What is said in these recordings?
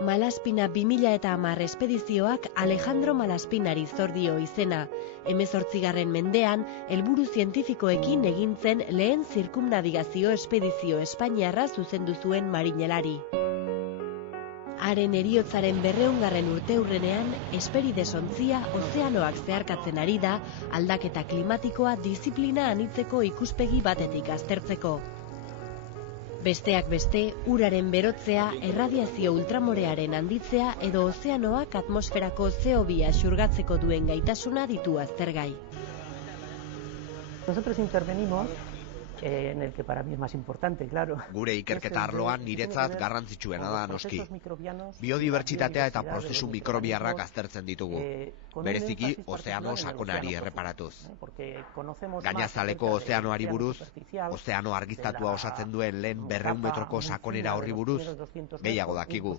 Malaspina 2010 espedizioak Alejandro Malaspinari zor dio izena. 18. mendean, helburu zientifikoekin egin zen lehen zirkumnabigazio espedizio espainiarra zuzendu zuen marinelari. Haren heriotzaren 200. urteurrenean, Hesperides ontzia ozeanoak zeharkatzen ari da, aldaketa klimatikoa diziplina anitzeko ikuspegi batetik aztertzeko. Besteak beste, uraren berotzea, erradiazio ultramorearen handitzea edo ozeanoak atmosferako CO2 xurgatzeko duen gaitasuna ditu aztergai. Nosotros intervenimos en el que para mí es más importante, claro. Gure ikerketa arloan niretzat garrantzitsuena da noski. Biodibertsitatea eta prozesu mikrobiarrak aztertzen ditugu. Bereziki ozeano sakonari erreparatuz. Gainazaleko ozeanoari buruz, ozeano argiztatua osatzen duen lehen 200 metroko sakonera horri buruz, gehiago dakigu.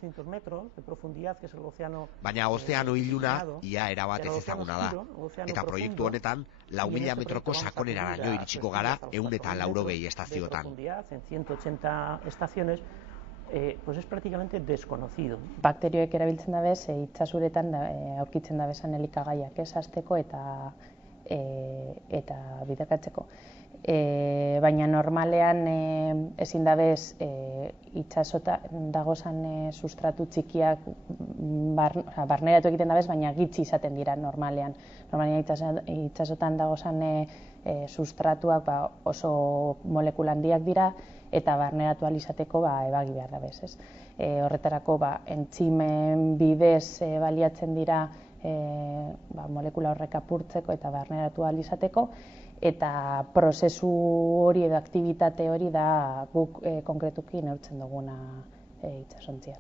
Baina ozeano iluna ia erabat ez ezaguna da. Eta proiektu honetan, 4.000 metroko sakoneraraino iritsiko gara 180 estaziotan. En 180 estaciones, pues es prácticamente desconocido. Bakterioek erabiltzen dabez, itsasuretan aurkitzen dabesan elikagaiak esazteko eta biderkatzeko. Baina normalean ezin dabez itsasotan dagozan sustratu txikiak barneratu egiten dabez, baina gitxi izaten dira normalean. Normalean itsasotan dagozan sustratuak oso molekula handiak dira eta barneratu ahal izateko ebagi behar dabez. Horretarako entzimen bidez baliatzen dira molekula horrek apurtzeko eta barneratu ahal izateko, eta prozesu hori edo aktibitate hori da guk konkretuki neurtzen duguna itsasontzian.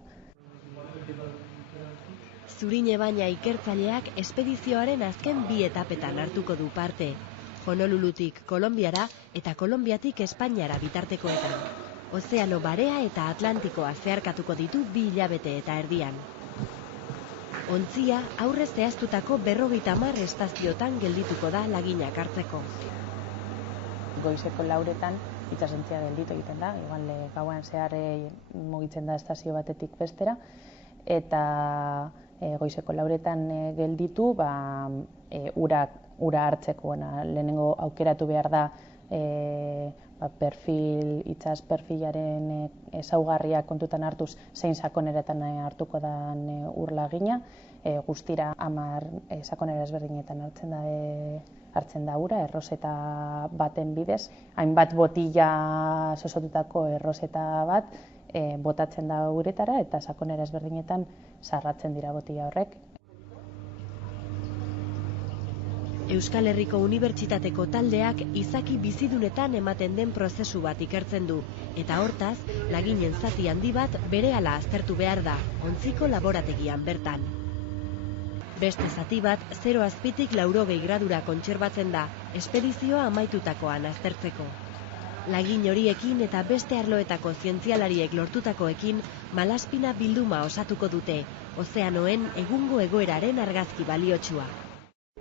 Zurine baina ikertzaileak espedizioaren azken 2 etapetan hartuko du parte. Honolulutik Kolonbiara eta Kolonbiatik Espainiara bitartekoetan. Ozeano Barea eta Atlantikoa zeharkatuko ditu 2 hilabete eta erdian. Ontzia aurrez zehaztutako 50 estaziotan geldituko da laginak hartzeko. Goizeko 4etan itsasontzia gelditu egiten da, igual gauan zehar mugitzen da estazio batetik bestera, eta goizeko 4etan gelditu ura hartzeko. Lehenengo aukeratu behar da itsas perfilaren ezaugarriak kontutan hartuz zein sakoneretan hartuko den ur lagina. Guztira 10 sakonera ezberdinetan hartzen da ura, erroseta baten bidez. Hainbat botila sosotutako erroseta bat botatzen da uretara eta sakonera ezberdinetan sarratzen dira botila horrek. Euskal Herriko Unibertsitateko taldeak izaki bizidunetan ematen den prozesu bat ikertzen du, eta hortaz, laginen zati handi bat berehala aztertu behar da, ontziko laborategian bertan. Beste zati bat 0 azpitik 80 gradura kontserbatzen da, espedizioa amaitutakoan aztertzeko. Lagin horiekin eta beste arloetako zientzialariek lortutakoekin Malaspina bilduma osatuko dute, ozeanoen egungo egoeraren argazki baliotsua.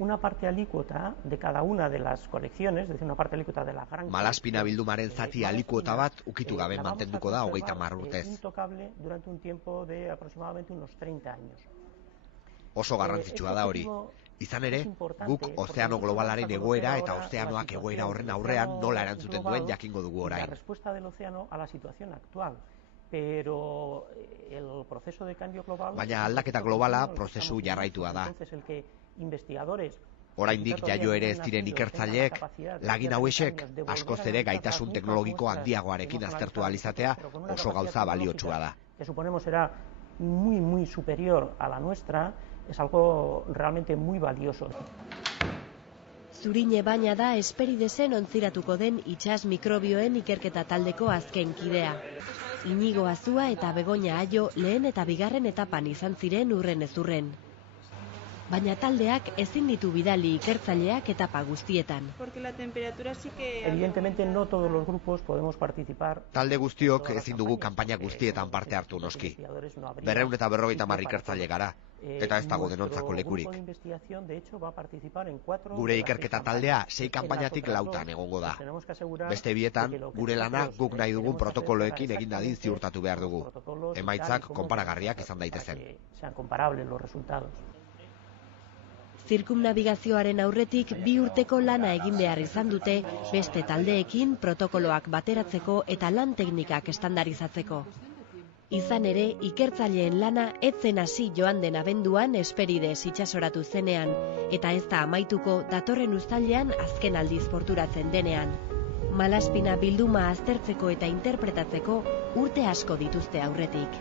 Una parte alícuota de cada una de las colecciones, es decir, una parte alícuota de la gran... Malaspina bildumaren zati alikuota bat ukitu gabe mantenduko da 30 urtez. Intocable durante un tiempo de aproximadamente unos 30 años. Oso garrantzitsua da hori. Izan ere, guk ozeano globalaren egoera eta ozeanoak egoera horren aurrean nola erantzuten duen jakingo dugu orain. La respuesta del océano a la situación actual. Pero el proceso de cambio global... Baina aldaketa globala prozesu jarraitua da. Oraindik jaio ere ez diren ikertzaileek, lagin hauexek askoz ere gaitasun teknologiko handiagoarekin aztertu ahal izatea oso gauza baliotsua da. Que suponemos será muy superior a la nuestra, es algo realmente muy valioso. Zurine baina da Hesperidesen ontziratuko den itsas mikrobioen ikerketa taldeko azken kidea. Inigo Azua eta Begoña Aio lehen eta bigarren etapan izan ziren urren ez urren. Baina taldeak ezin ditu bidali ikertzaileak etapa guztietan. Evidentemente no todos los grupos podemos participar. Talde guztiok ezin dugu kanpaina guztietan parte hartu noski. 250 ikertzaile gara, eta ez dago denontzako lekurik. Gure ikerketa taldea 6 kanpainatik 4 egongo da. Beste bietan, gure lana guk nahi dugun protokoloekin egin dadin ziurtatu behar dugu. Emaitzak konparagarriak izan daitezen. Zirkumnabigazioaren aurretik 2 urteko lana egin behar izan dute beste taldeekin protokoloak bateratzeko eta lan teknikak estandarizatzeko. Izan ere, ikertzaileen lana etzen hasi joan den abenduan Hesperides itsasoratu zenean, eta ez da amaituko datorren uztailean azken aldiz porturatzen denean. Malaspina bilduma aztertzeko eta interpretatzeko urte asko dituzte aurretik.